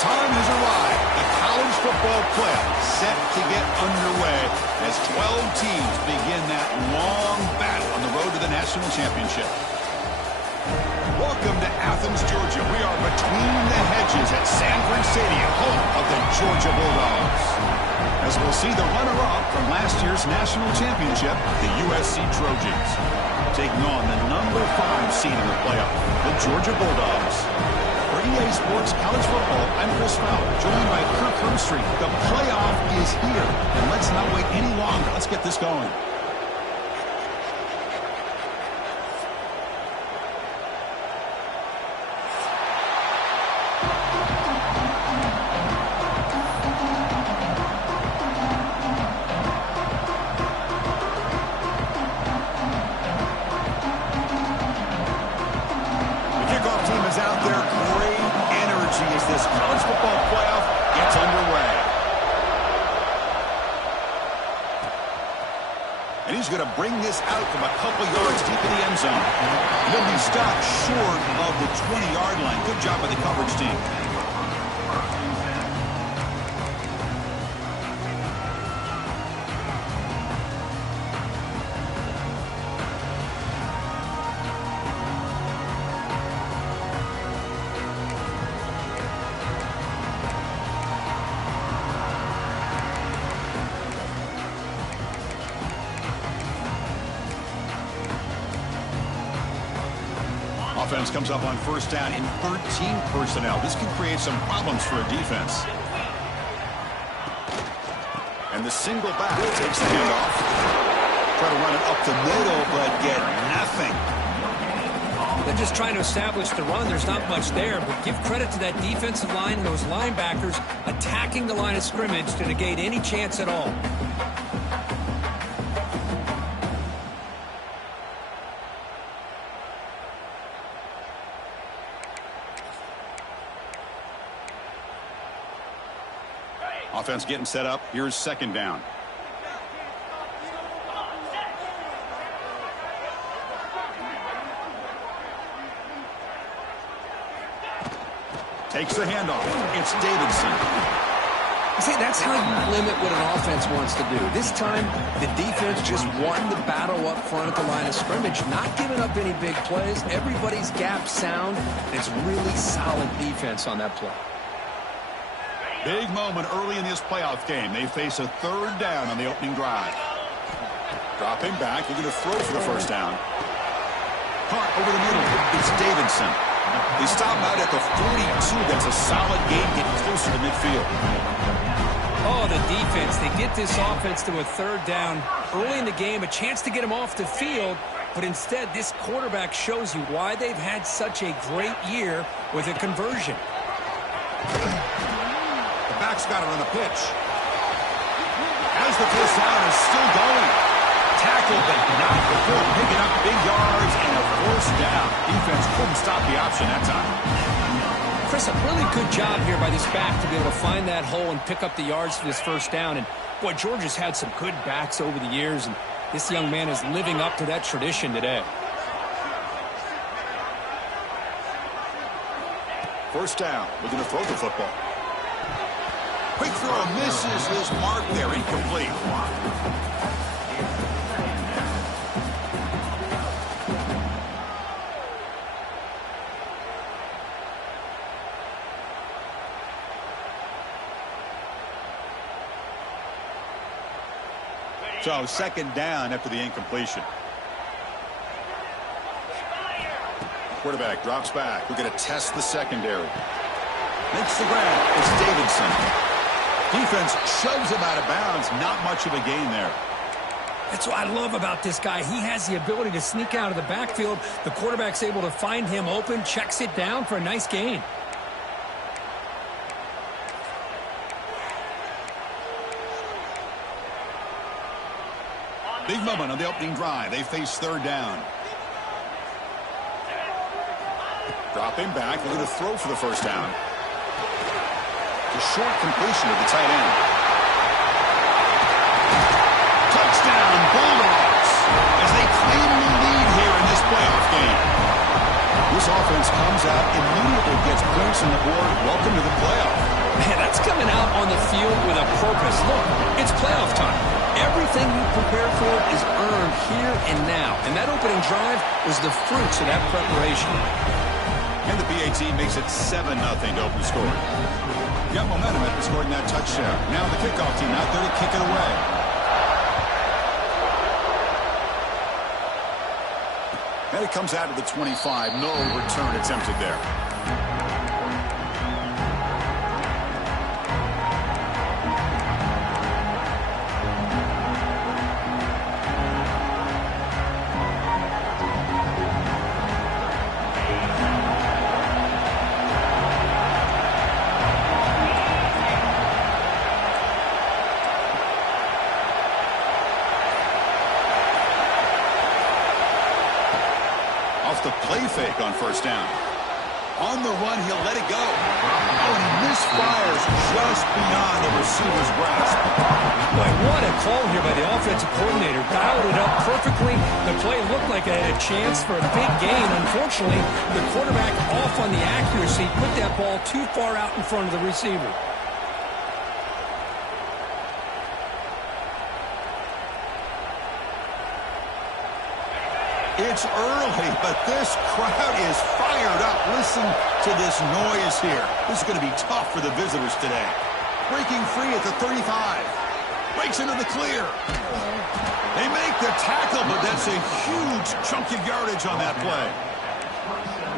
time has arrived. The college football playoff set to get underway as 12 teams begin that long battle on the road to the national championship. Welcome to Athens, Georgia. We are between the hedges at Sanford Stadium, home of the Georgia Bulldogs. As we'll see the runner-up from last year's national championship, the USC Trojans, taking on the number 5 seed in the playoff, the Georgia Bulldogs. For EA Sports College Football, I'm Chris Fowler, joined by Kirk Hermstreet. The playoff is here, and let's not wait any longer. Let's get this going. And he's going to bring this out from a couple yards deep in the end zone. He'll be stopped short of the 20-yard line. Good job by the coverage team. Offense comes up on first down in 13 personnel. This can create some problems for a defense. And the single back takes the handoff. Try to run it up the middle, but get nothing. They're just trying to establish the run. There's not much there, but give credit to that defensive line and those linebackers attacking the line of scrimmage to negate any chance at all. Offense getting set up. Here's second down. Takes the handoff. It's Davidson. See, that's how you limit what an offense wants to do. This time, the defense just won the battle up front at the line of scrimmage, not giving up any big plays. Everybody's gap sound. It's really solid defense on that play. Big moment early in this playoff game. They face a third down on the opening drive. Dropping back. They're going to throw for the first down. Caught over the middle. It's Davidson. They stop out at the 42. That's a solid gain, getting closer to midfield. Oh, the defense. They get this offense to a third down early in the game. A chance to get them off the field. But instead, this quarterback shows you why they've had such a great year with a conversion. Back's got it on the pitch. As the first down is still going. Tackled, but not before picking up big yards and a first down. Defense couldn't stop the option that time. Chris, a really good job here by this back to be able to find that hole and pick up the yards for this first down. And, boy, Georgia's had some good backs over the years, and this young man is living up to that tradition today. First down. We're going to throw the football. Quick throw misses his mark there. Incomplete. So second down after the incompletion. Quarterback drops back. We're going to test the secondary. Makes the grab. It's Davidson. Defense shoves him out of bounds. Not much of a gain there. That's what I love about this guy. He has the ability to sneak out of the backfield. The quarterback's able to find him open, checks it down for a nice gain. Big moment on the opening drive. They face third down. Dropping back. They're going to throw for the first down. A short completion of the tight end. Touchdown, Bulldogs, as they claim the lead here in this playoff game. This offense offense comes out, immediately gets points on the board. Welcome to the playoff. Man, that's coming out on the field with a purpose. Look, it's playoff time. Everything you prepare for is earned here and now. And that opening drive was the fruits of that preparation. And the BAT makes it 7-0 to open scoring. Got momentum after scoring that touchdown. Now the kickoff team out there to kick it away. And it comes out to the 25. No return attempted there. Off the play fake on first down. On the run, he'll let it go. Oh, and he misfires just beyond the receiver's grasp. Boy, what a call here by the offensive coordinator. Dialed it up perfectly. The play looked like it had a chance for a big gain. Unfortunately, the quarterback off on the accuracy, put that ball too far out in front of the receiver. It's early, but this crowd is fired up. Listen to this noise here. This is going to be tough for the visitors today. Breaking free at the 35. Breaks into the clear. They make the tackle, but that's a huge chunk of yardage on that play.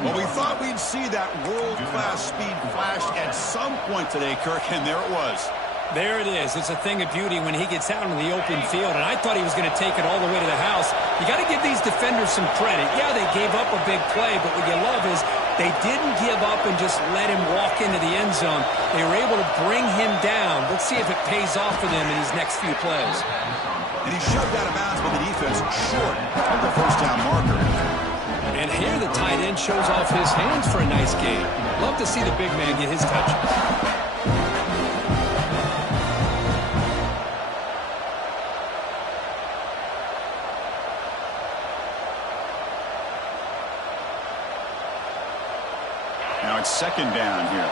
Well, we thought we'd see that world-class speed flash at some point today, Kirk, and there it was. There it is. It's a thing of beauty when he gets out in the open field, and I thought he was going to take it all the way to the house. You got to give these defenders some credit. Yeah, they gave up a big play, but what you love is they didn't give up and just let him walk into the end zone. They were able to bring him down. Let's see if it pays off for them in his next few plays. And he shoved out of bounds by the defense short of the first down marker. And here the tight end shows off his hands for a nice gain. Love to see the big man get his touch. Now it's second down here.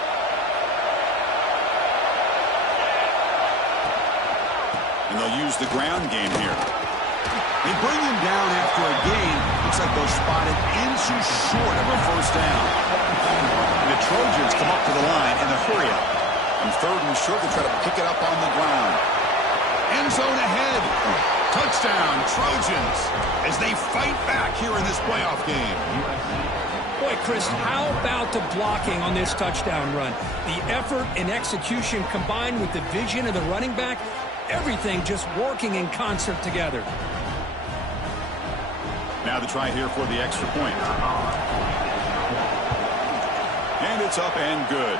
And they'll use the ground game here. They bring him down after a gain. Looks like they'll spot it inches short of a first down. And the Trojans come up to the line in a hurry up. And third and short, they try to pick it up on the ground. End zone ahead. Touchdown, Trojans, as they fight back here in this playoff game. Boy, Chris, how about the blocking on this touchdown run? The effort and execution combined with the vision of the running back, everything just working in concert together. Now the try here for the extra point. And it's up and good.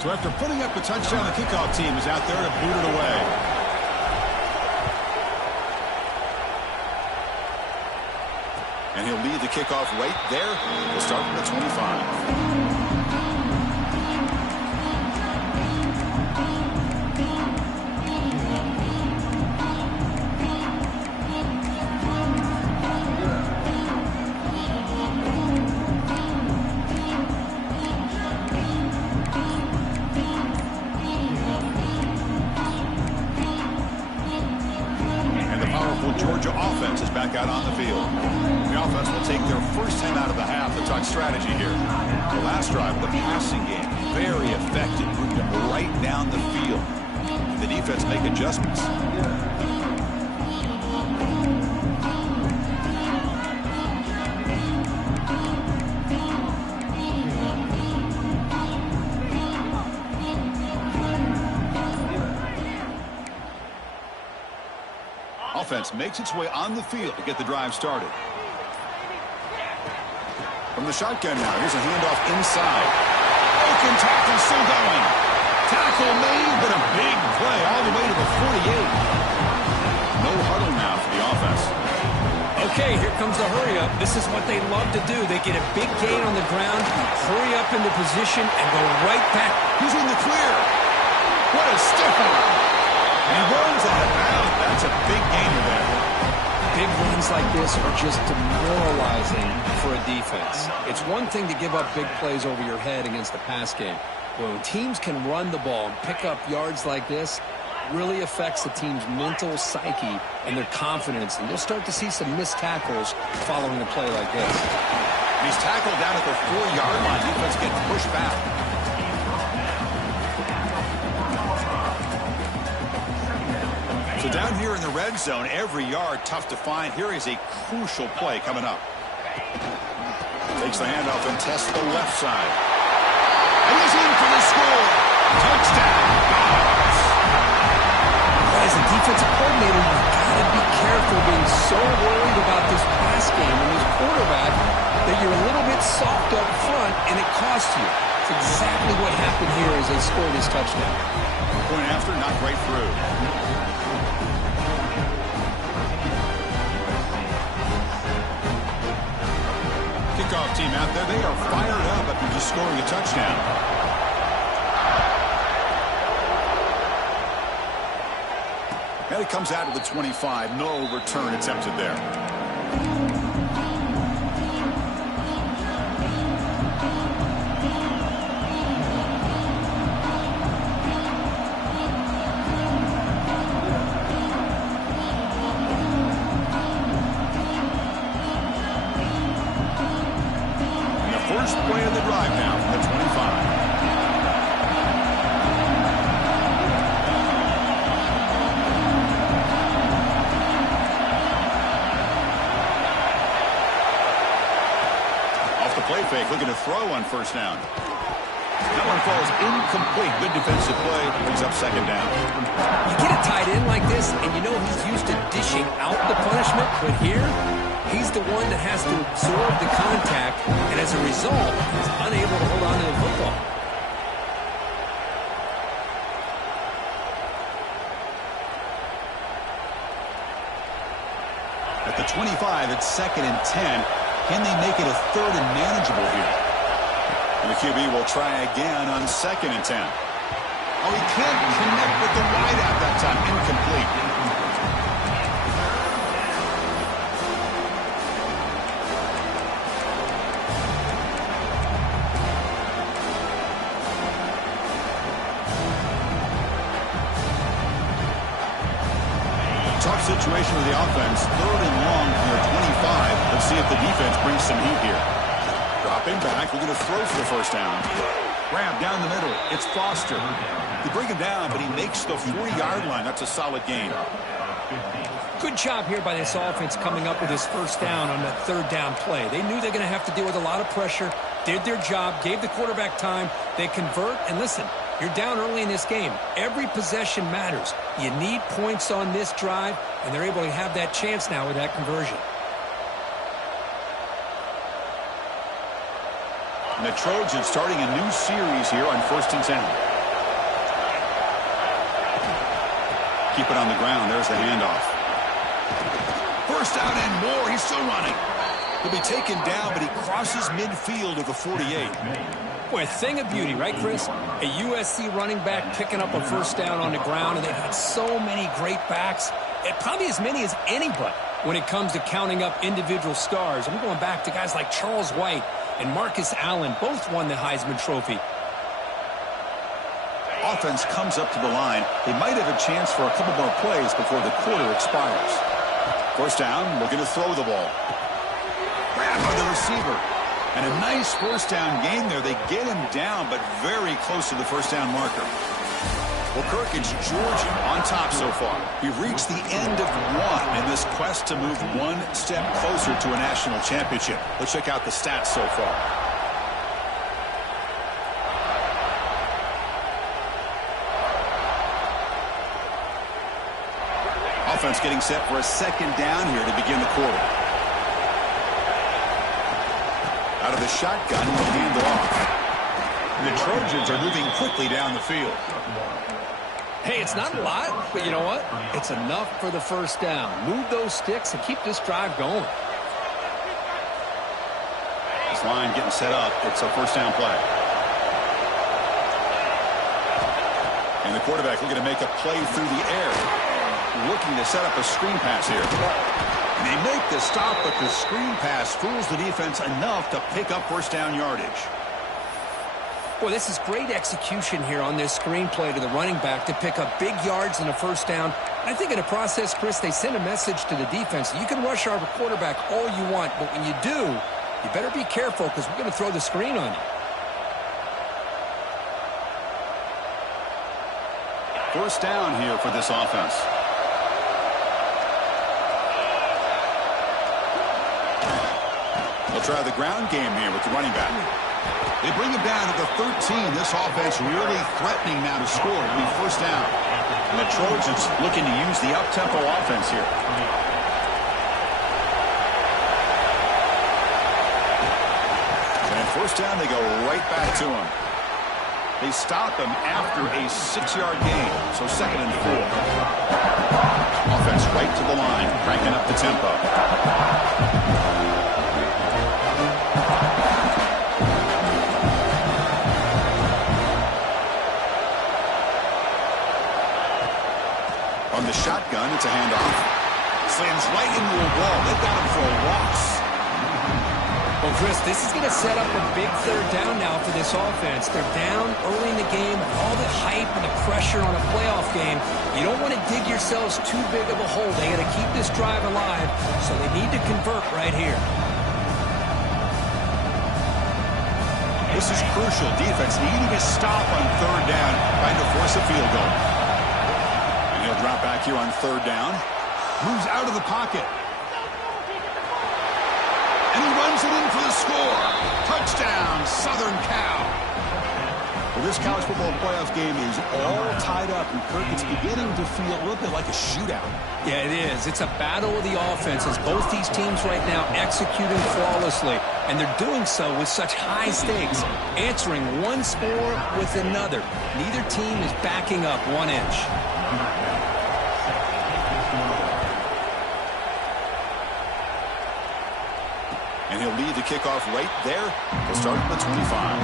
So after putting up the touchdown, the kickoff team is out there to boot it away. And he'll lead the kickoff right there. We'll start from the 25. Georgia offense is back out on the field. The offense will take their first time out of the half to talk strategy here. The last drive, the passing game, very effective. Moved them right down the field. The defense make adjustments. Offense makes its way on the field to get the drive started. From the shotgun now, here's a handoff inside. Broken tackle still going. Tackle made, but a big play all the way to the 48. No huddle now for the offense. Okay, here comes the hurry up. This is what they love to do. They get a big gain on the ground, hurry up into position, and go right back. He's in the clear. What a stiff arm. And he runs out of bounds. That's a big gainer there. runs like this are just demoralizing for a defense. It's one thing to give up big plays over your head against the pass game. But when teams can run the ball and pick up yards like this, really affects the team's mental psyche and their confidence. And you'll start to see some missed tackles following a play like this. He's tackled down at the 4-yard line. Defense getting pushed back. So down here in the red zone, every yard tough to find. Here is a crucial play coming up. Takes the handoff and tests the left side. And he's in for the score. Touchdown. As a defensive coordinator, you've got to be careful being so worried about this pass game and this quarterback that you're a little bit soft up front and it costs you. It's exactly what happened here as they scored this touchdown. Point after, not right through. Kickoff team out there, they are fired up after just scoring a touchdown. And it comes out of the 25. No return attempted there. And the first play of the drive now from the 25. Play fake, looking to throw on first down. That one falls incomplete. Good defensive play. Brings up second down. You get a tight end like this, and you know he's used to dishing out the punishment, but here, he's the one that has to absorb the contact, and as a result, he's unable to hold on to the football. At the 25, it's 2nd and 10. Can they make it a 3rd and manageable here? And the QB will try again on 2nd and 10. Oh, he can't connect with the wideout that time. Incomplete. Tough situation with the offense. 3rd and long from their 25. Let's see if the defense brings some heat here. Dropping back. We're going to throw for the first down. Grab down the middle. It's Foster. They bring him down, but he makes the 40-yard line. That's a solid gain. Good job here by this offense coming up with his first down on that 3rd down play. They knew they're going to have to deal with a lot of pressure, did their job, gave the quarterback time. They convert, and listen, you're down early in this game. Every possession matters. You need points on this drive, and they're able to have that chance now with that conversion. And the Trojans starting a new series here on 1st and 10. Keep it on the ground. There's the handoff. First down and more. He's still running. He'll be taken down, but he crosses midfield of the 48. Boy, a thing of beauty, right, Chris? A USC running back picking up a first down on the ground, and they've had so many great backs, and probably as many as anybody when it comes to counting up individual stars. I'm going back to guys like Charles White and Marcus Allen, both won the Heisman Trophy. Offense comes up to the line. They might have a chance for a couple more plays before the quarter expires. First down, looking to throw the ball. Grab by the receiver. And a nice first down gain there. They get him down, but very close to the first down marker. Well, Kirk, it's Georgia on top so far. We've reached the end of one in this quest to move one step closer to a national championship. Let's check out the stats so far. Offense getting set for a second down here to begin the quarter. Out of the shotgun, will hand it off. And the Trojans are moving quickly down the field. Hey, it's not a lot, but you know what? It's enough for the first down. Move those sticks and keep this drive going. This line getting set up. It's a first down play. And the quarterback looking to make a play through the air. looking to set up a screen pass here. And they make the stop, but the screen pass fools the defense enough to pick up first down yardage. Boy, this is great execution here on this screen play to the running back to pick up big yards and a first down. I think in the process, Chris, they send a message to the defense. You can rush our quarterback all you want, but when you do, you better be careful because we're going to throw the screen on you. First down here for this offense. They'll try the ground game here with the running back. They bring him down to the 13. This offense really threatening now to score. It'll be first down. And the Trojans looking to use the up-tempo offense here. And first down, they go right back to him. They stop him after a 6-yard gain, so 2nd and 4. Offense right to the line, cranking up the tempo. On the shotgun, it's a handoff. Slams right into a wall. They've got him for a loss. Well, Chris, this is going to set up a big third down now for this offense. They're down early in the game. All the hype and the pressure on a playoff game. You don't want to dig yourselves too big of a hole. They got to keep this drive alive, so they need to convert right here. This is crucial. Defense needing a stop on third down, trying to force a field goal. And he'll drop back here on third down. Moves out of the pocket. And he runs it in for the score. Touchdown, Southern Cal. Well, this college football playoff game is all tied up, and Kirk, it's beginning to feel a little bit like a shootout. Yeah, it is. It's a battle of the offenses. Both these teams right now executing flawlessly, and they're doing so with such high stakes, answering one score with another. Neither team is backing up 1 inch. And he'll lead the kickoff right there. He'll start at the 25.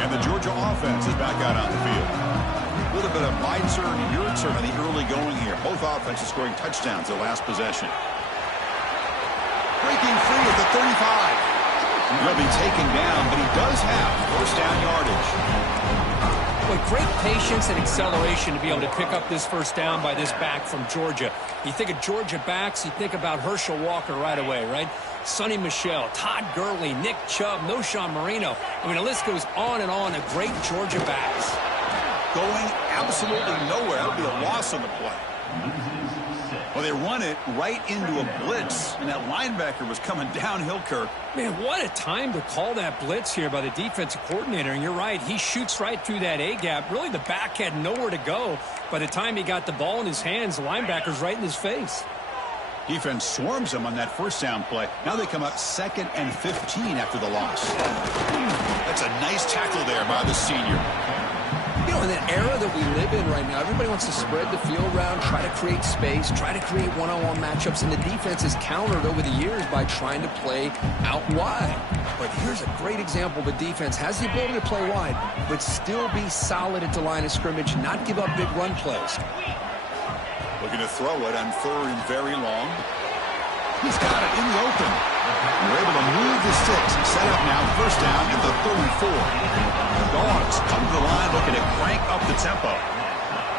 And the Georgia offense is back out on the field. A little bit of my turn, your turn in the early going here. Both offenses scoring touchdowns their last possession. Breaking free at the 35. He'll be taken down, but he does have first down yardage. With great patience and acceleration to be able to pick up this first down by this back from Georgia. You think of Georgia backs, you think about Herschel Walker right away, right? Sonny Michel, Todd Gurley, Nick Chubb, Noshawn Marino. I mean, the list goes on and on of great Georgia backs. Going absolutely nowhere. That would be a loss on the play. Well, they run it right into a blitz, and that linebacker was coming downhill, Kirk. Man, what a time to call that blitz here by the defensive coordinator. And you're right, he shoots right through that A-gap. Really, the back had nowhere to go. By the time he got the ball in his hands, the linebacker's right in his face. Defense swarms him on that first down play. Now they come up 2nd and 15 after the loss. That's a nice tackle there by the senior. You know, in that era that we live in right now, everybody wants to spread the field around, try to create space, try to create one-on-one matchups, and the defense is countered over the years by trying to play out wide. But here's a great example of a defense has the ability to play wide, but still be solid at the line of scrimmage, not give up big run plays. Looking to throw it on 3rd and very long. He's got it in the open. They're able to move the sticks. Set up now, first down at the 34. The Dogs come to the line looking to crank up the tempo.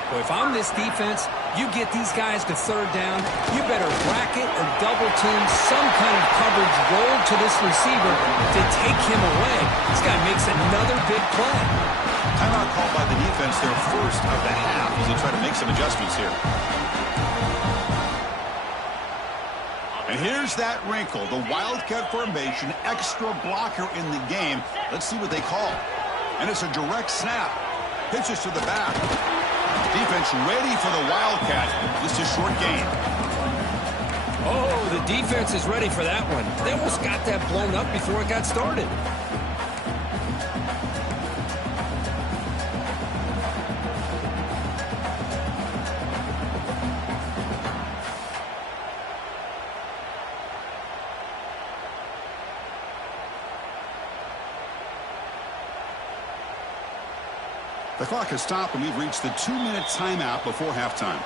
Well, if I'm this defense, you get these guys to third down, you better bracket or double team some kind of coverage roll to this receiver to take him away. This guy makes another big play. Timeout called by the defense, their first of the half, as they try to make some adjustments here. And here's that wrinkle, the Wildcat formation, extra blocker in the game. Let's see what they call. And it's a direct snap. Pitches to the back. Defense ready for the Wildcat. Just a short gain. Oh, the defense is ready for that one. They almost got that blown up before it got started. The clock has stopped, and we've reached the 2-minute timeout before halftime.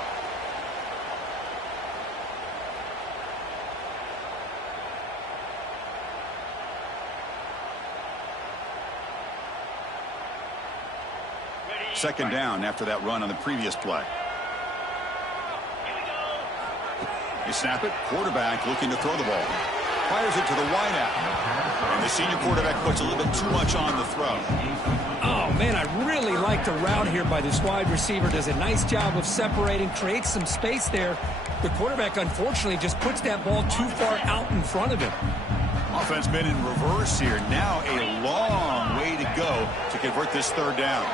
Second down after that run on the previous play. They snap it. Quarterback looking to throw the ball. Fires it to the wideout. And the senior quarterback puts a little bit too much on the throw. Oh, man, I really like the route here by this wide receiver. Does a nice job of separating, creates some space there. The quarterback, unfortunately, just puts that ball too far out in front of him. Offense been in reverse here. Now a long way to go to convert this third down.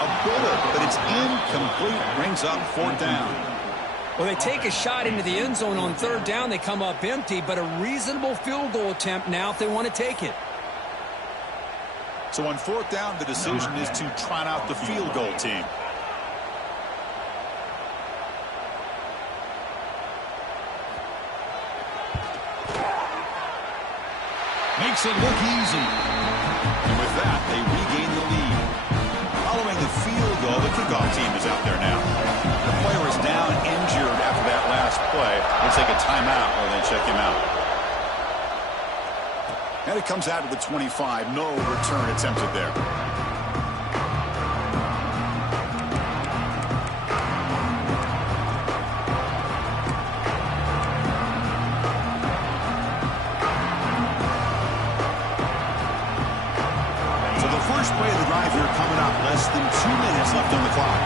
A bullet, but it's incomplete. Brings up fourth down. Well, they take a shot into the end zone on third down. They come up empty, but a reasonable field goal attempt now if they want to take it. So on fourth down, the decision is to trot out the field goal team. Makes it look easy. And with that, they regain the lead. Following the field goal, the kickoff team is out there now. The player is down injured after that last play. We'll take a timeout or then check him out. And it comes out to the 25. No return attempted there. So the first play of the drive here coming up. Less than 2 minutes left on the clock.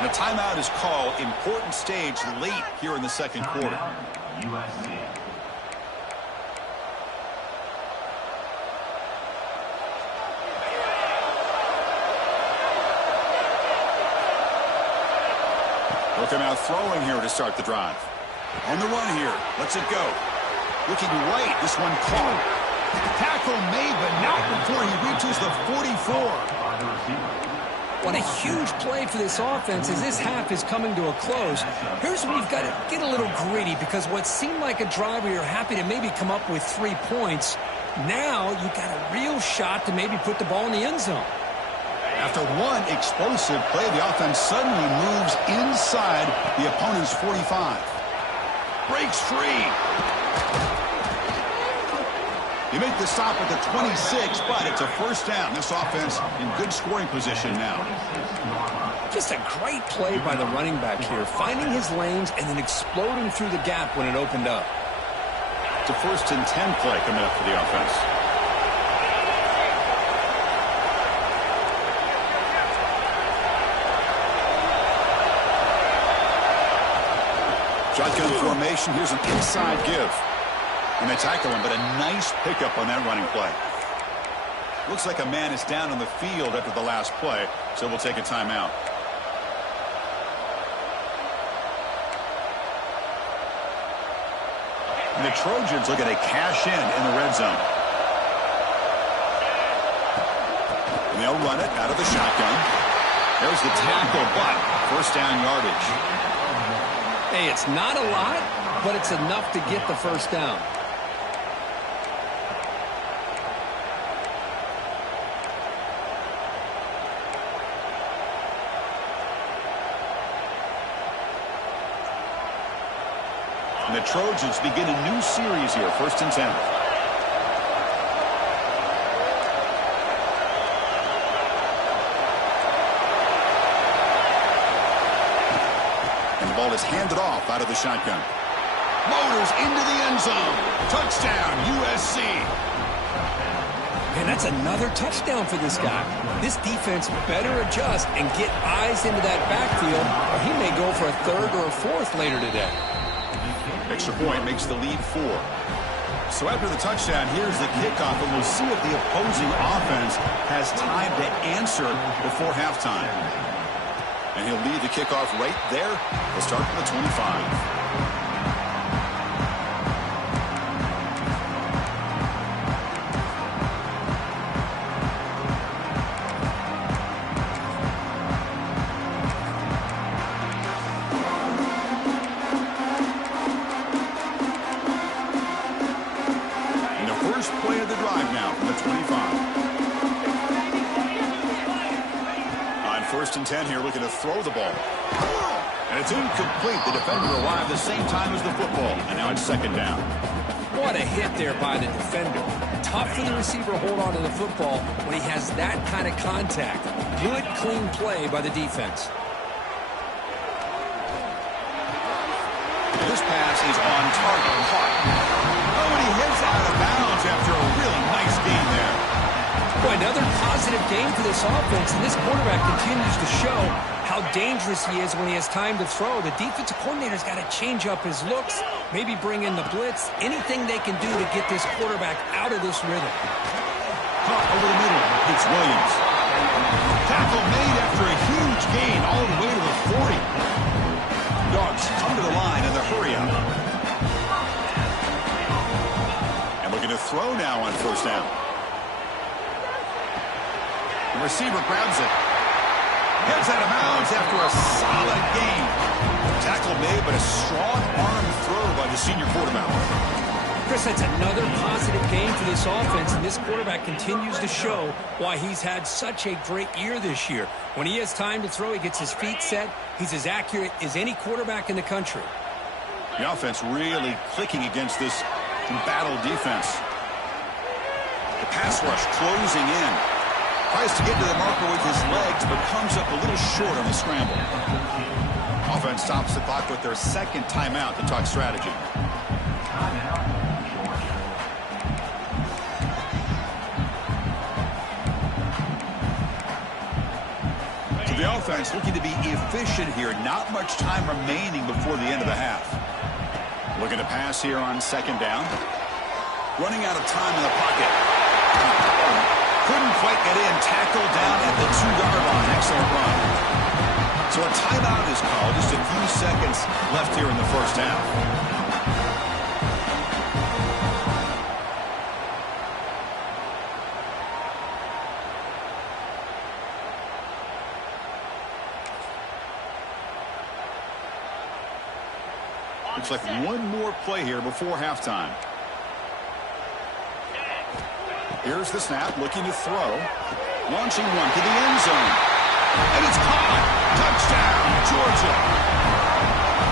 And a timeout is called. Important stage late here in the second quarter. USC. Looking out throwing here to start the drive. On the run here. Lets it go. Looking right. This one caught. Tackle made, but not before he reaches the 44. What a huge play for this offense as this half is coming to a close. Here's where you've got to get a little gritty because what seemed like a drive where you're happy to maybe come up with 3 points, now you've got a real shot to maybe put the ball in the end zone. After one explosive play, the offense suddenly moves inside the opponent's 45. Breaks free. You make the stop at the 26, but it's a first down. This offense in good scoring position now. Just a great play by the running back here, finding his lanes and then exploding through the gap when it opened up. It's a 1st and 10 play coming up for the offense. Shotgun formation. Here's an inside give. And they tackle him, but a nice pickup on that running play. Looks like a man is down on the field after the last play, so we'll take a timeout. And the Trojans looking to cash in the red zone. And they'll run it out of the shotgun. There's the tackle, but first down yardage. Hey, it's not a lot, but it's enough to get the first down. And the Trojans begin a new series here, 1st and 10. And the ball is handed off out of the shotgun. Motors into the end zone. Touchdown, USC. Man, that's another touchdown for this guy. This defense better adjust and get eyes into that backfield, or he may go for a 3rd or a 4th later today. Extra point makes the lead 4. So after the touchdown, here's the kickoff, and we'll see if the opposing offense has time to answer before halftime. And he'll lead the kickoff right there. We'll start from the 25. 10 here looking to throw the ball. And it's incomplete. The defender arrived the same time as the football. And now it's second down. What a hit there by the defender. Tough for the receiver to hold on to the football when he has that kind of contact. Good, clean play by the defense. This pass is on target. Oh, and he heads out of bounds after a really nice gain there. Boy, another positive game for this offense, and this quarterback continues to show how dangerous he is when he has time to throw. The defensive coordinator's got to change up his looks, maybe bring in the blitz, anything they can do to get this quarterback out of this rhythm. Caught over the middle. It's Williams. Tackle made after a huge gain all the way to the 40. Dogs come to the line in the hurry up. And looking to throw now on first down. The receiver grabs it. Gets out of bounds after a solid gain. Tackle made, but a strong arm throw by the senior quarterback. Chris, that's another positive game for this offense, and this quarterback continues to show why he's had such a great year this year. When he has time to throw, he gets his feet set. He's as accurate as any quarterback in the country. The offense really clicking against this embattled defense. The pass rush closing in. Tries to get to the marker with his legs, but comes up a little short on the scramble. Offense stops the clock with their second timeout to talk strategy. So the offense looking to be efficient here. Not much time remaining before the end of the half. Looking to pass here on second down. Running out of time in the pocket. Couldn't quite get in. Tackle down at the 2-yard line. Excellent run. So a timeout is called. Just a few seconds left here in the first half. Looks like one more play here before halftime. Here's the snap, looking to throw. Launching one to the end zone. And it's caught. Touchdown, Georgia.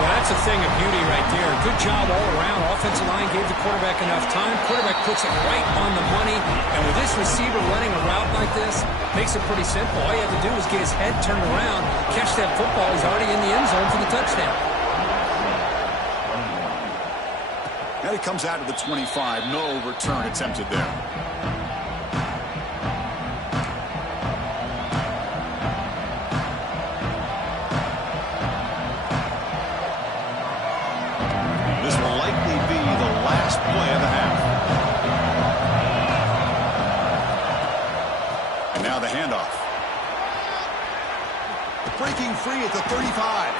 Well, that's a thing of beauty right there. Good job all around. Offensive line gave the quarterback enough time. Quarterback puts it right on the money. And with this receiver running a route like this, makes it pretty simple. All you have to do is get his head turned around, catch that football. He's already in the end zone for the touchdown. Now he comes out to the 25. No return attempted there. This will likely be the last play of the half. And now the handoff. Breaking free at the 35.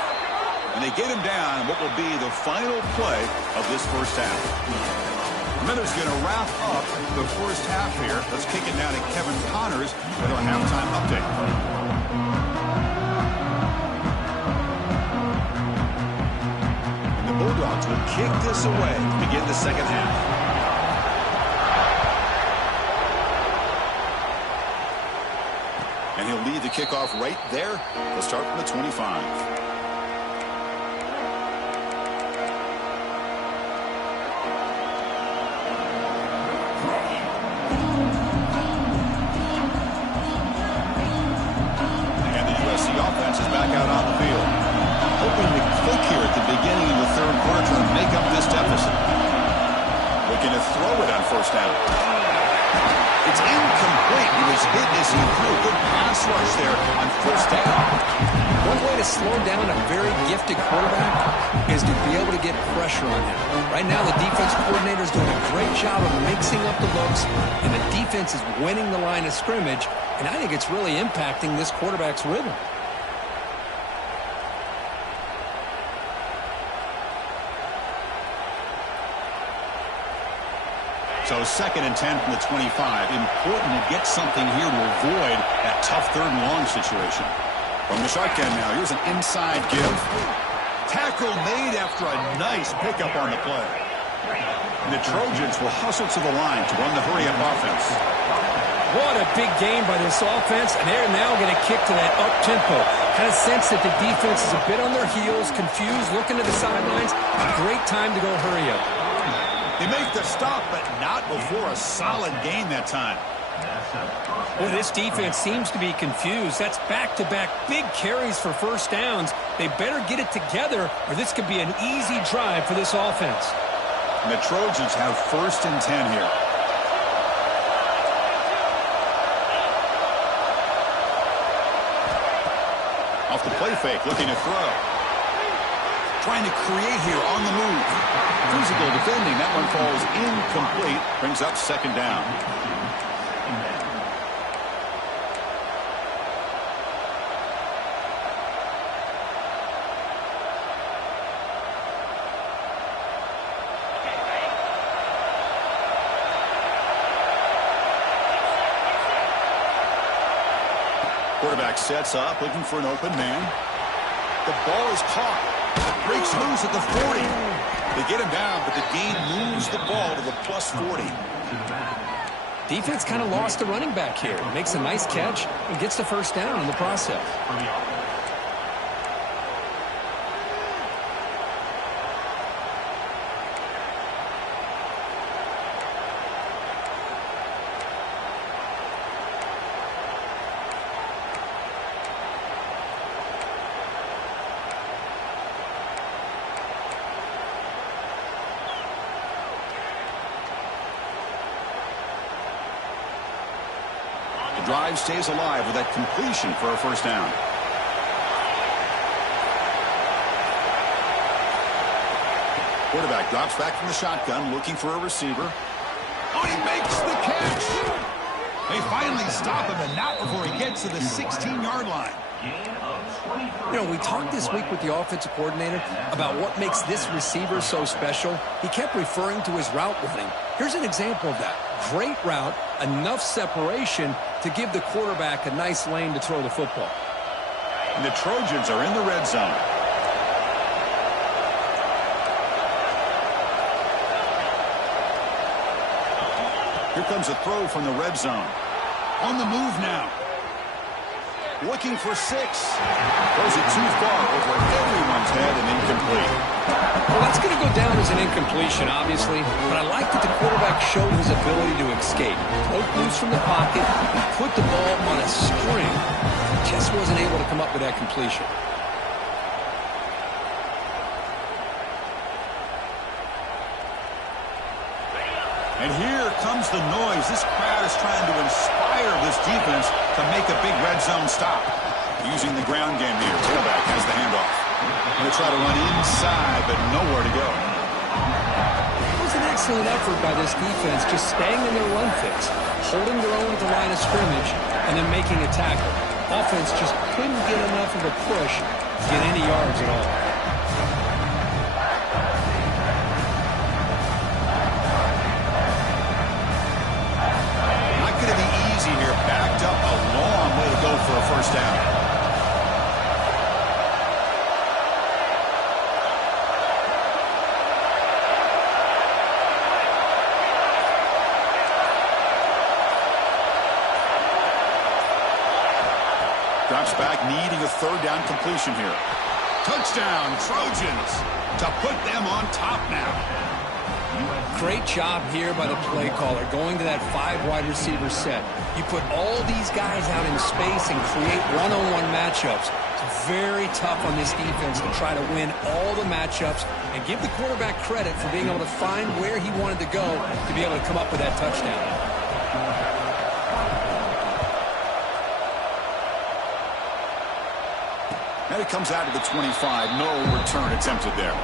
And they get him down what will be the final play of this first half. Miller's going to wrap up the first half here. Let's kick it down to Kevin Connors with our halftime update. And the Bulldogs will kick this away to begin the second half. And he'll lead the kickoff right there. They'll start from the 25. Offense is back out on the field. Hoping to click here at the beginning of the third quarter to make up this deficit. Looking to throw it on first down. It's incomplete. He was hit as he threw. Good pass rush there on first down. One way to slow down a very gifted quarterback is to be able to get pressure on him. Right now, the defense coordinator is doing a great job of mixing up the looks, and the defense is winning the line of scrimmage, and I think it's really impacting this quarterback's rhythm. So second and 10 from the 25. Important to get something here to avoid that tough third and long situation. From the shotgun now, here's an inside give. Tackle made after a nice pickup on the play. And the Trojans will hustle to the line to run the hurry-up offense. What a big game by this offense, and they're now going to kick to that up-tempo. Kind of sense that the defense is a bit on their heels, confused, looking to the sidelines. A great time to go hurry up. They make the stop, but not before a solid gain that time. Well, this defense seems to be confused. That's back-to-back big carries for first downs. They better get it together, or this could be an easy drive for this offense. And the Trojans have 1st and 10 here. Off the play fake, looking to throw. Trying to create here on the move. Physical defending. That one falls incomplete. Brings up 2nd down. Quarterback sets up, looking for an open man. The ball is caught. Breaks loose at the 40. They get him down, but the gain moves the ball to the +40. Defense kind of lost the running back here. Makes a nice catch and gets the first down in the process. Drive stays alive with that completion for a first down. Quarterback drops back from the shotgun, looking for a receiver. Oh, he makes the catch. They finally stop him, and not before he gets to the 16-yard line. You know, we talked this week with the offensive coordinator about what makes this receiver so special. He kept referring to his route running. Here's an example of that. Great route, enough separation to give the quarterback a nice lane to throw the football. And the Trojans are in the red zone. Here comes a throw from the red zone. On the move now. Looking for 6. Throws it too far over everyone's head and incomplete. Well, that's going to go down as an incompletion, obviously, but I like that the quarterback showed his ability to escape. Broke loose from the pocket and put the ball on a string. Just wasn't able to come up with that completion. And here comes the noise. This crowd is trying to inspire this defense to make a big red zone stop. Using the ground game here. Tailback has the handoff. Going to try to run inside, but nowhere to go. It was an excellent effort by this defense, just staying in their run fix, holding their own at the line of scrimmage, and then making a tackle. Offense just couldn't get enough of a push to get any yards at all. Here, backed up a long way to go for a first down. Drops back, needing a 3rd down completion here. Touchdown, Trojans, to put them on top now. Great job here by the play caller, going to that 5 wide receiver set. You put all these guys out in space and create one-on-one matchups. It's very tough on this defense to try to win all the matchups and give the quarterback credit for being able to find where he wanted to go to be able to come up with that touchdown. And it comes out to the 25. No return attempted there.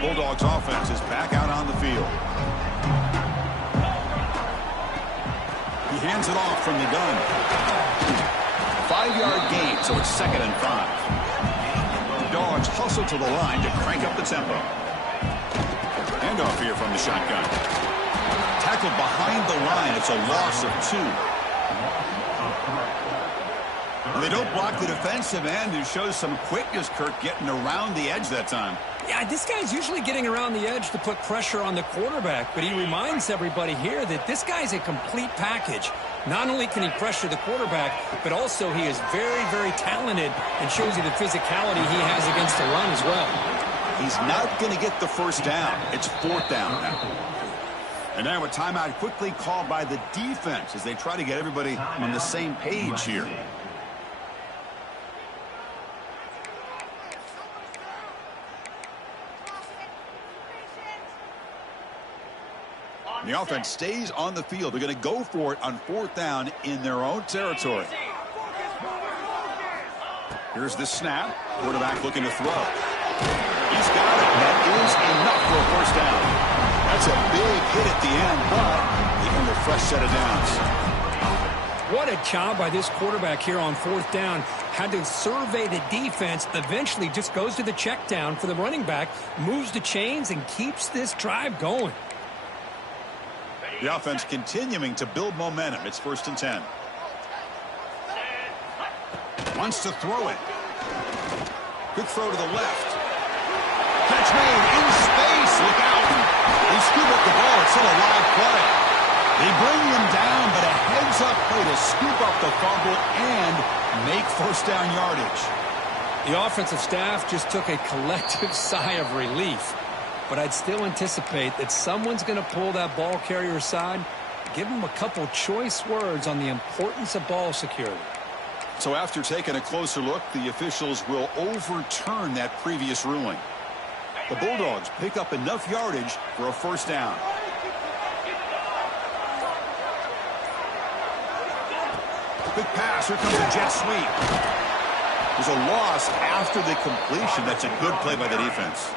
Bulldogs offense is back out on the field. He hands it off from the gun. 5-yard gain, so it's 2nd and 5. The Dogs hustle to the line to crank up the tempo. Handoff here from the shotgun. Tackled behind the line. It's a loss of 2. Well, they don't block the defensive end, who shows some quickness, Kirk, getting around the edge that time. Yeah, this guy's usually getting around the edge to put pressure on the quarterback, but he reminds everybody here that this guy's a complete package. Not only can he pressure the quarterback, but also he is very, very talented and shows you the physicality he has against the run as well. He's not going to get the first down. It's 4th down now. And now a timeout quickly called by the defense as they try to get everybody on the same page here. The offense stays on the field. They're going to go for it on 4th down in their own territory. Here's the snap. Quarterback looking to throw. He's got it. That is enough for a first down. That's a big hit at the end, but even with a fresh set of downs. What a job by this quarterback here on 4th down. Had to survey the defense. Eventually just goes to the check down for the running back, moves the chains, and keeps this drive going. The offense continuing to build momentum. It's 1st and 10. Wants to throw it. Quick throw to the left. Catch made in space. Look out. They scoop up the ball. It's still a live play. They bring him down, but a heads-up play to scoop up the fumble and make first down yardage. The offensive staff just took a collective sigh of relief. But I'd still anticipate that someone's going to pull that ball carrier aside, give him a couple choice words on the importance of ball security. So after taking a closer look, the officials will overturn that previous ruling. The Bulldogs pick up enough yardage for a first down. Quick pass. Here comes a jet sweep. There's a loss after the completion. That's a good play by the defense.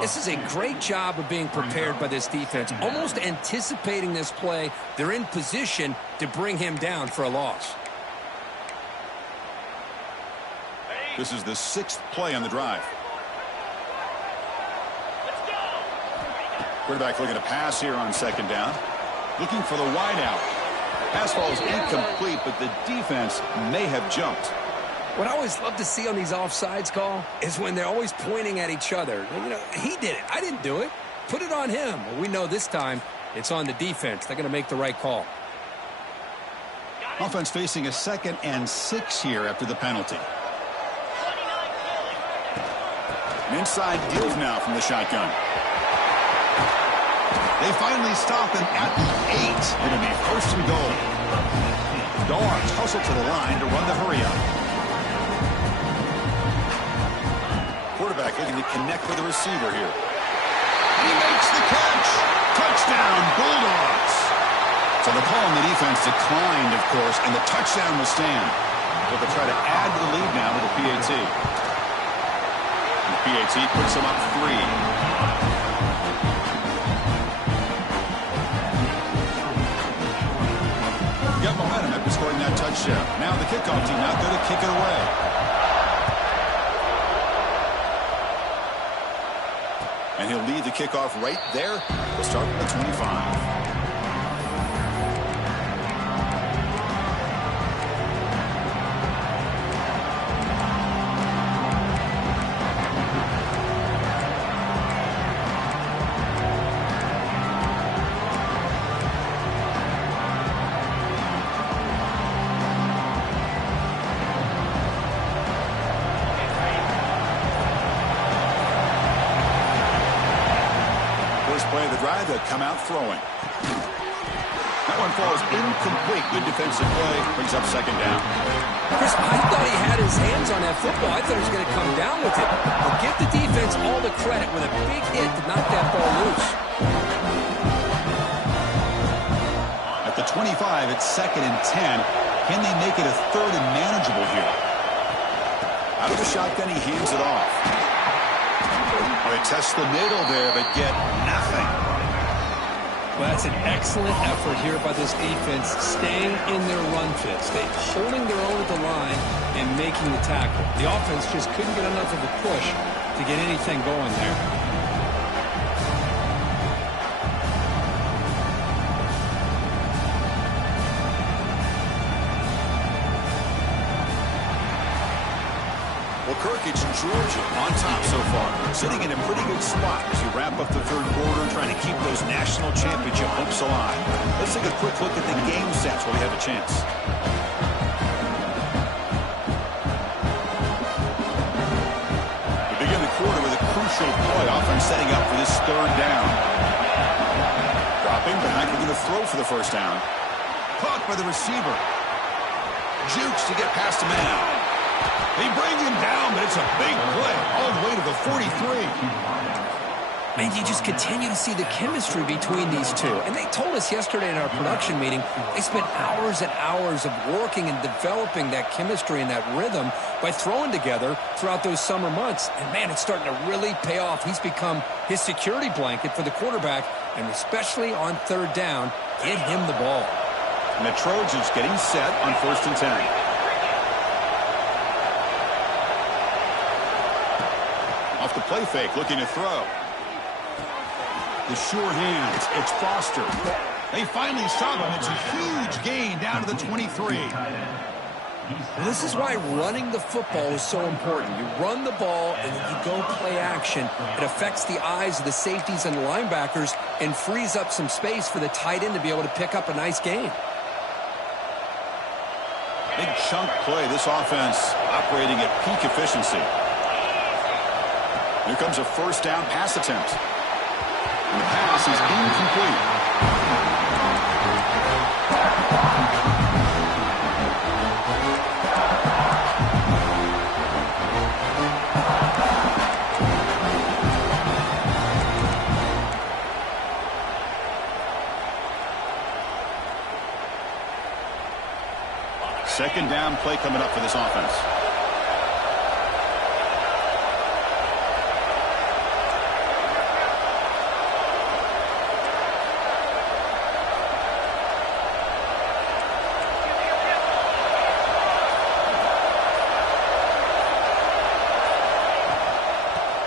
This is a great job of being prepared by this defense, almost anticipating this play. They're in position to bring him down for a loss. This is the 6th play on the drive. Quarterback looking to pass here on 2nd down. Looking for the wideout. Pass ball is incomplete, but the defense may have jumped. What I always love to see on these offsides call is when they're always pointing at each other. You know, he did it. I didn't do it. Put it on him. Well, we know this time it's on the defense. They're going to make the right call. Offense facing a 2nd and 6 here after the penalty. An inside give now from the shotgun. They finally stop him at the 8. It'll be 1st and goal. Dogs hustle to the line to run the hurry up. Quarterback looking to connect with the receiver here. He makes the catch. Touchdown, Bulldogs. So the call on the defense declined, of course, and the touchdown will stand. But they'll try to add to the lead now with the PAT. And the PAT puts them up 3. Got momentum after scoring that touchdown. Now the kickoff team out there to kick it away. And he'll lead the kickoff right there. We'll start from the 25. Play of the drive, they'll come out throwing. That one falls incomplete. Good defensive play. Brings up 2nd down. Chris, I thought he had his hands on that football. I thought he was going to come down with it. But give the defense all the credit with a big hit to knock that ball loose. At the 25, it's 2nd and 10. Can they make it a 3rd and manageable here? Out of the shotgun, he hands it off. They test the middle there, but get nothing. Well, that's an excellent effort here by this defense, staying in their run fits. They're holding their own at the line and making the tackle. The offense just couldn't get enough of a push to get anything going there. Kirk, it's Georgia on top so far, sitting in a pretty good spot as you wrap up the third quarter, trying to keep those national championship hopes alive. Let's take a quick look at the game sets while we have a chance. We begin the quarter with a crucial play, offense setting up for this third down. Dropping back, we're going to throw for the first down. Caught by the receiver. Jukes to get past a man. They bring him down, but it's a big play all the way to the 43. Man, you just continue to see the chemistry between these two. And they told us yesterday in our production meeting, they spent hours and hours of working and developing that chemistry and that rhythm by throwing together throughout those summer months. And, man, it's starting to really pay off. He's become his security blanket for the quarterback, and especially on third down, get him the ball. And the Trojans getting set on 1st and 10. Off the play fake, looking to throw. The sure hands, it's Foster. They finally stop him. It's a huge gain down to the 23. This is why running the football is so important. You run the ball and then you go play action. It affects the eyes of the safeties and the linebackers and frees up some space for the tight end to be able to pick up a nice gain. Big chunk play. This offense operating at peak efficiency. Here comes a first down pass attempt. And the pass is incomplete. Second down play coming up for this offense.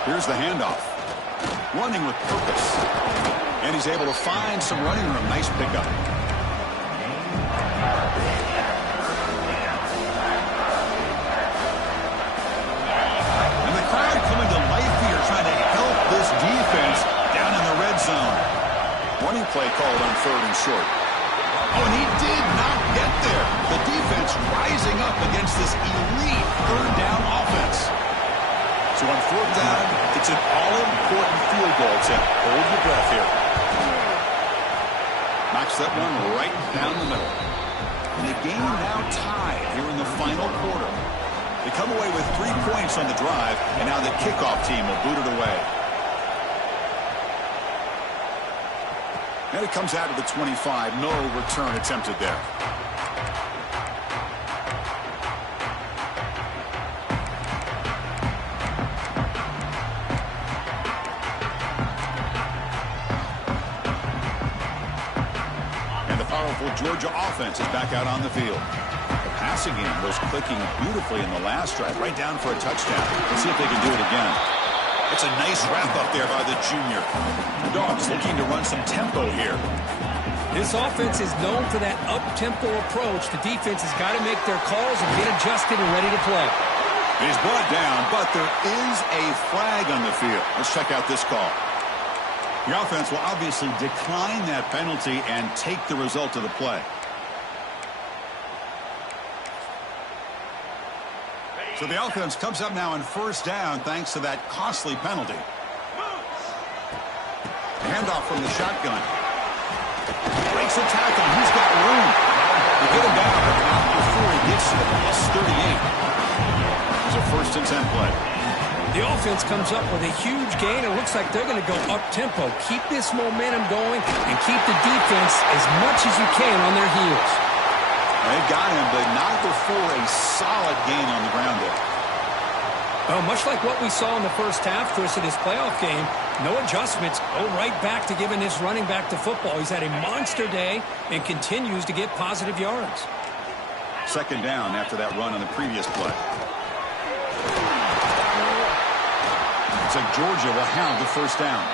Here's the handoff. Running with purpose. And he's able to find some running room. Nice pickup. And the crowd coming to life here, trying to help this defense down in the red zone. Running play called on 3rd and short. Oh, and he did not get there. The defense rising up against this elite third down offense. So on 4th down, it's an all-important field goal attempt. Hold your breath here. Knocks that one right down the middle. And the game now tied here in the final quarter. They come away with 3 points on the drive, and now the kickoff team will boot it away. And it comes out to the 25. No return attempted there. Georgia offense is back out on the field. The passing game was clicking beautifully in the last drive, right down for a touchdown. Let's see if they can do it again. It's a nice wrap up there by the junior. The Dogs looking to run some tempo here. This offense is known for that up-tempo approach. The defense has got to make their calls and get adjusted and ready to play. He's brought down, but there is a flag on the field. Let's check out this call. The offense will obviously decline that penalty and take the result of the play. So the offense comes up now on 1st down thanks to that costly penalty. Handoff from the shotgun. Breaks a tackle. He's got room. They get him down, but not before he gets to the +38. It's a 1st and 10 play. The offense comes up with a huge gain. It looks like they're going to go up-tempo. Keep this momentum going and keep the defense as much as you can on their heels. They've got him, but not before a solid gain on the ground there. Well, much like what we saw in the first half, Chris, of this playoff game, no adjustments. Go right back to giving this running back to football. He's had a monster day and continues to get positive yards. 2nd down after that run on the previous play. Looks like Georgia will have the 1st down.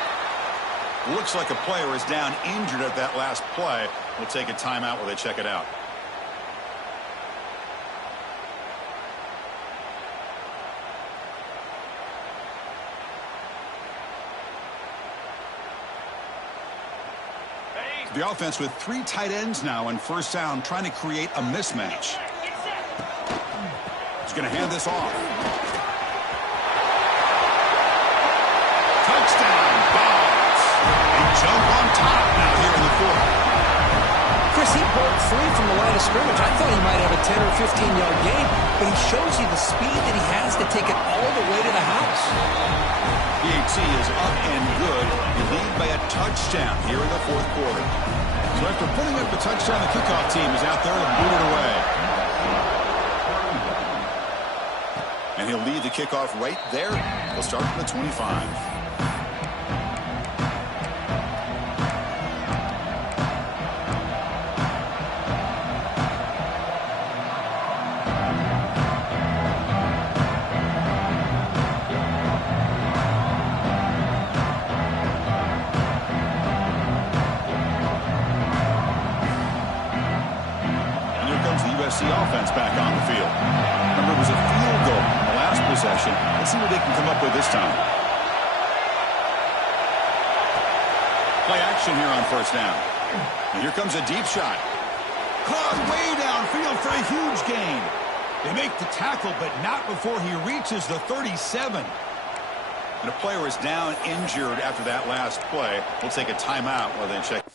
Looks like a player is down injured at that last play. We'll take a timeout while they check it out. The offense with 3 tight ends now on first down, trying to create a mismatch. He's going to hand this off. Touchdown, Dogs. They jump on top now here in the fourth. Chris, he broke free from the line of scrimmage. I thought he might have a 10 or 15-yard gain, but he shows you the speed that he has to take it all the way to the house. PAT is up and good. You lead by a touchdown here in the fourth quarter. So after putting up a touchdown, the kickoff team is out there to boot it away. And he'll lead the kickoff right there. He'll start from the 25. USC offense back on the field. Remember, it was a field goal in the last possession. Let's see what they can come up with this time. Play action here on first down. And here comes a deep shot. Caught way downfield for a huge gain. They make the tackle, but not before he reaches the 37. And a player is down injured after that last play. We'll take a timeout while they check.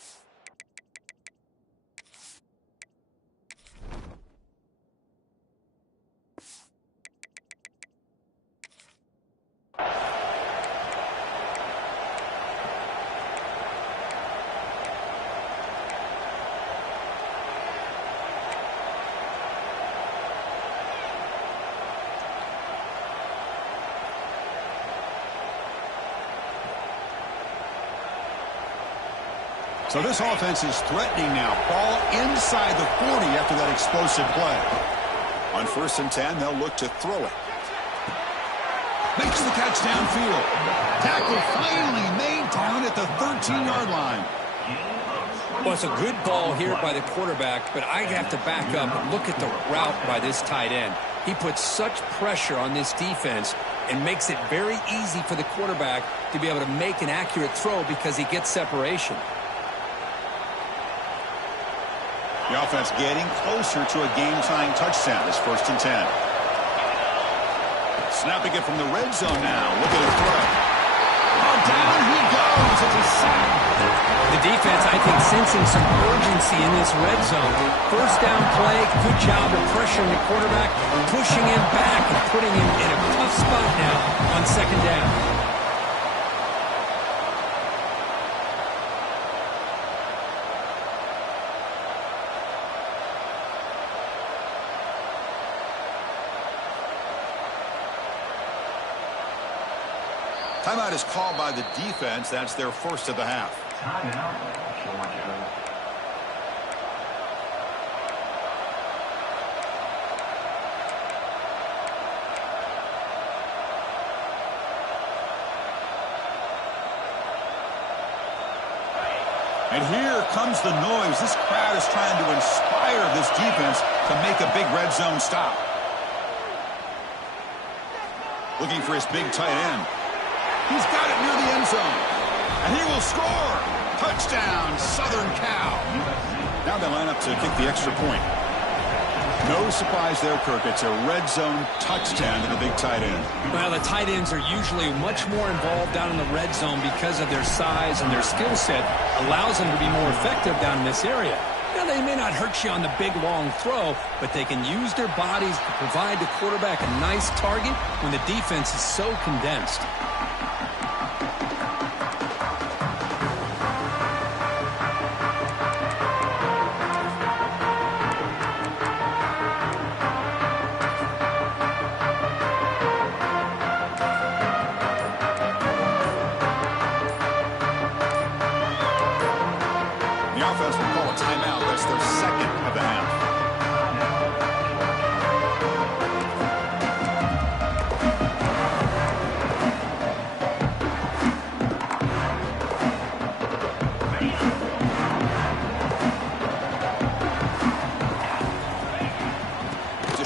So this offense is threatening now. Ball inside the 40 after that explosive play. On 1st and 10, they'll look to throw it. Makes the catch downfield. Tackle finally made down at the 13-yard line. Well, it's a good ball here by the quarterback, but I have to back up and look at the route by this tight end. He puts such pressure on this defense and makes it very easy for the quarterback to be able to make an accurate throw because he gets separation. The offense getting closer to a game-tying touchdown. This 1st and 10. Snapping it from the red zone now. Look at him throw. Oh, down he goes. It's a sack. The defense, I think, sensing some urgency in this red zone. First down play, good job of pressuring the quarterback, pushing him back and putting him in a tough spot now on 2nd down. Timeout is called by the defense. That's their first of the half. Timeout, Georgia. And here comes the noise. This crowd is trying to inspire this defense to make a big red zone stop. Looking for his big tight end. He's got it near the end zone. And he will score. Touchdown, Southern Cal. Now they line up to kick the extra point. No surprise there, Kirk. It's a red zone touchdown to the big tight end. Well, the tight ends are usually much more involved down in the red zone because of their size and their skill set allows them to be more effective down in this area. Now, they may not hurt you on the big, long throw, but they can use their bodies to provide the quarterback a nice target when the defense is so condensed.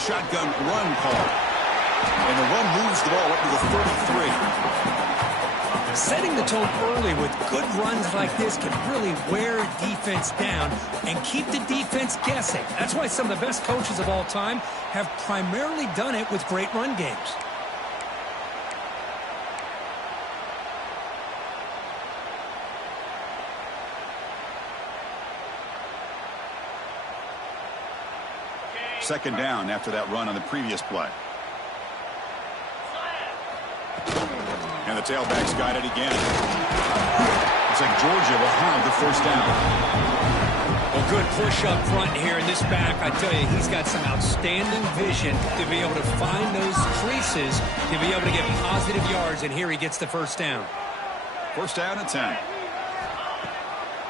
Shotgun run call. And the run moves the ball up to the 33. Setting the tone early with good runs like this can really wear defense down and keep the defense guessing. That's why some of the best coaches of all time have primarily done it with great run games. Second down after that run on the previous play. And the tailback's got it again. Looks like Georgia will have the first down. Well, good push up front here in this back. I tell you, he's got some outstanding vision to be able to find those creases, to be able to get positive yards, and here he gets the first down. First down and 10.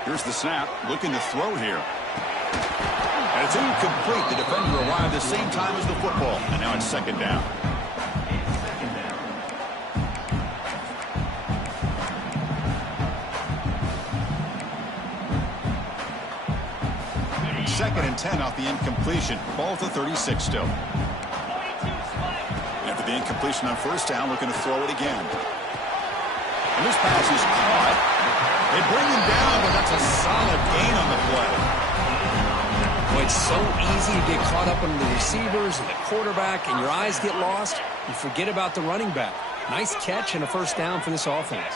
Here's the snap, looking to throw here. And it's incomplete. The defender arrived the same time as the football. And now it's second down. Second and 10 off the incompletion. Ball at the 36 still. After the incompletion on first down, looking to throw it again. And this pass is caught. They bring him down, but that's a solid gain on the play. Well, it's so easy to get caught up on the receivers and the quarterback, and your eyes get lost. You forget about the running back. Nice catch and a first down for this offense.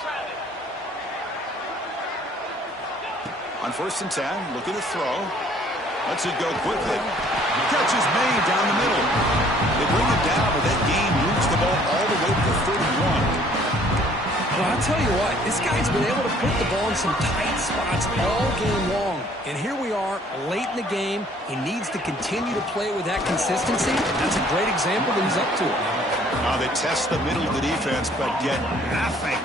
On first and 10, looking to throw. Lets it go quickly. The catch is made down the middle. They bring it down, but that gain moves the ball all the way to the 31. Well, I'll tell you what, this guy's been able to put the ball in some tight spots all game long. And here we are, late in the game. He needs to continue to play with that consistency. That's a great example that he's up to it. Now they test the middle of the defense, but get nothing.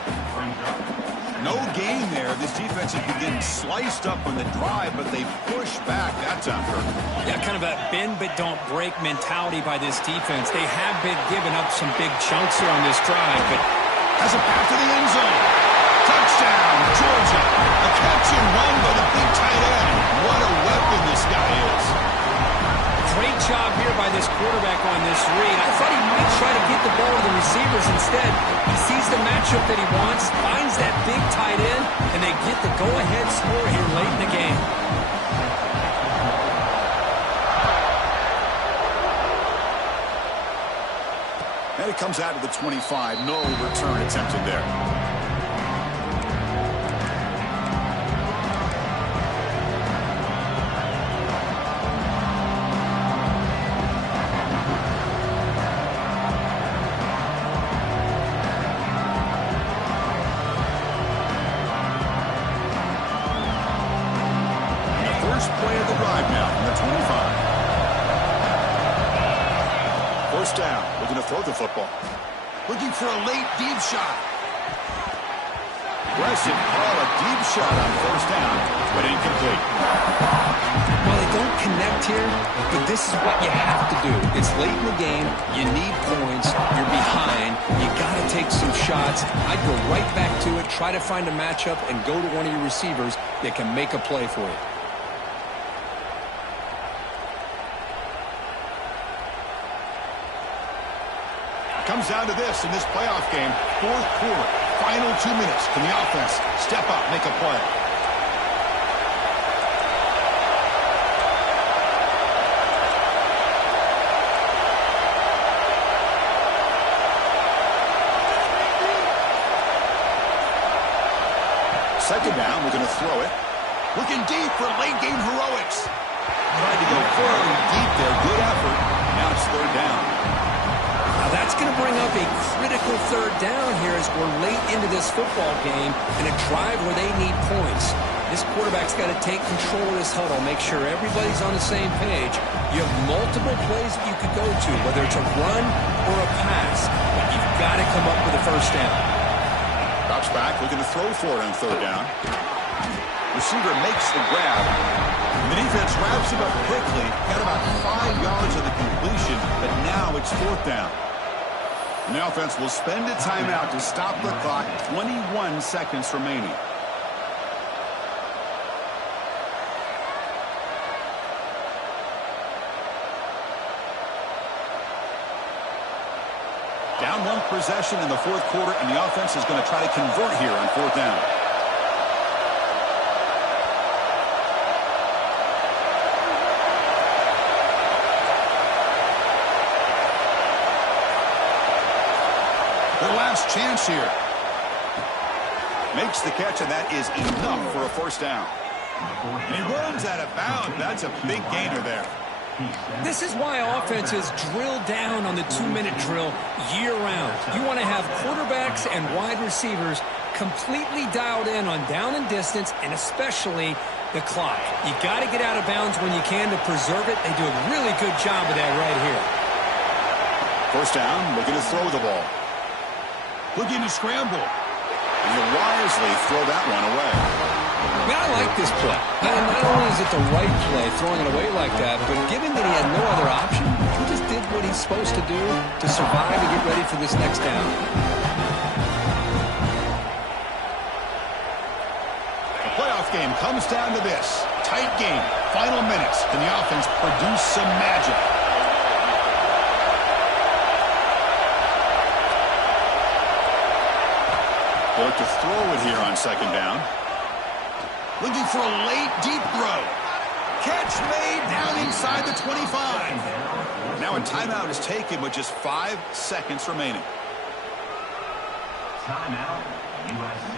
No gain there. This defense has been getting sliced up on the drive, but they push back. That's effort. Yeah, kind of a bend but don't break mentality by this defense. They have been giving up some big chunks here on this drive, but has it back to the end zone. Touchdown, Georgia. A catch and run by the big tight end. What a weapon this guy is. Great job here by this quarterback on this read. I thought he might try to get the ball to the receivers instead. He sees the matchup that he wants, finds that big tight end, and they get the go-ahead score here late in the game. And it comes out to the 25. No return attempted there. First play of the drive now from the 25. First down. Looking to throw the football. Looking for a late deep shot. Aggressive call, a deep shot on first down, but incomplete. Well, they don't connect here, but this is what you have to do. It's late in the game. You need points. You're behind. You got to take some shots. I'd go right back to it, try to find a matchup, and go to one of your receivers that can make a play for you. Comes down to this in this playoff game. Fourth quarter, final 2 minutes. Can the offense step up, make a play? Second down, we're going to throw it. Looking deep for late game heroics. Tried to go very deep there. Good effort. Now it's third down. Now that's going to bring up a critical third down here as we're late into this football game in a drive where they need points. This quarterback's got to take control of this huddle, make sure everybody's on the same page. You have multiple plays that you could go to, whether it's a run or a pass, but you've got to come up with a first down. Drops back, looking to throw for it on third down. Receiver makes the grab. The defense wraps him up quickly. Got about 5 yards of the completion, but now it's fourth down. And the offense will spend a timeout to stop the clock. 21 seconds remaining. Down one possession in the fourth quarter, and the offense is going to try to convert here on fourth down. Their last chance here. Makes the catch, and that is enough for a first down. And he runs out of bounds. That's a big gainer there. This is why offenses drill down on the 2-minute drill year-round. You want to have quarterbacks and wide receivers completely dialed in on down and distance, and especially the clock. You got to get out of bounds when you can to preserve it. They do a really good job of that right here. First down, looking to throw the ball. Looking to scramble. And he'll wisely throw that one away. Man, I like this play. Not only is it the right play, throwing it away like that, but given that he had no other option, he just did what he's supposed to do to survive and get ready for this next down. The playoff game comes down to this. Tight game, final minutes, and the offense produced some magic. They look to throw it here on second down. Looking for a late, deep throw. Catch made down inside the 25. Now a timeout is taken with just 5 seconds remaining. Timeout, USC.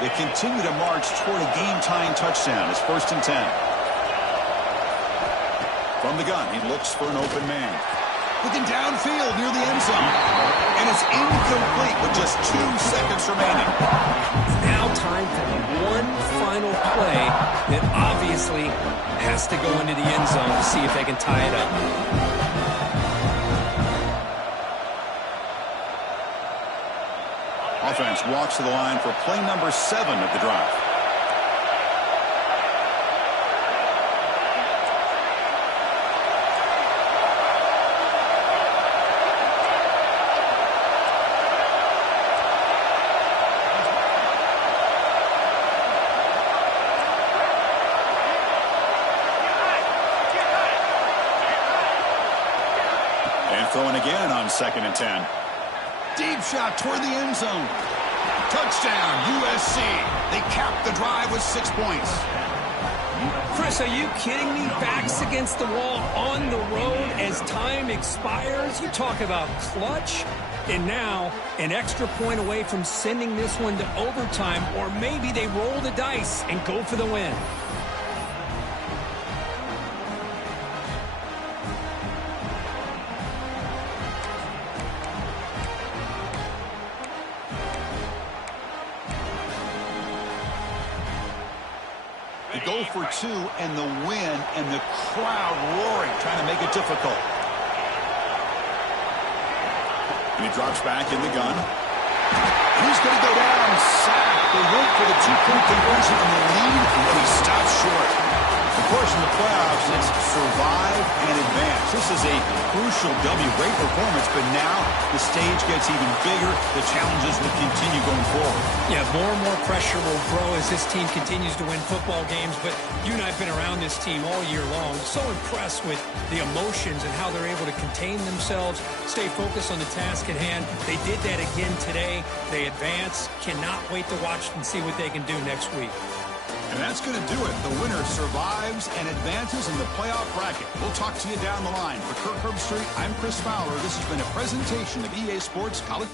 They continue to march toward a game-tying touchdown. It's 1st and 10. From the gun, he looks for an open man. Looking downfield near the end zone. And it's incomplete with just 2 seconds remaining. Now time for one final play that obviously has to go into the end zone to see if they can tie it up. Offense walks to the line for play number 7 of the drive. And throwing again on 2nd and 10. Deep shot toward the end zone. Touchdown, USC. They cap the drive with 6 points. Chris, are you kidding me? Backs against the wall on the road as time expires. You talk about clutch. And now an extra point away from sending this one to overtime, or maybe they roll the dice and go for the win. They go for 2 and the win, and the crowd roaring, trying to make it difficult. And he drops back in the gun. And he's going to go down, sacked. They went for the 2-point conversion in the lead, and he stops short. Of course, in the playoffs, it's survive and advance. This is a crucial W. Great performance, but now the stage gets even bigger. The challenges will continue going forward. Yeah, more and more pressure will grow as this team continues to win football games, but you and I have been around this team all year long. So impressed with the emotions and how they're able to contain themselves, stay focused on the task at hand. They did that again today. They advance. Cannot wait to watch and see what they can do next week. And that's going to do it. The winner survives and advances in the playoff bracket. We'll talk to you down the line. For Kirk Herbstreit, I'm Chris Fowler. This has been a presentation of EA Sports College.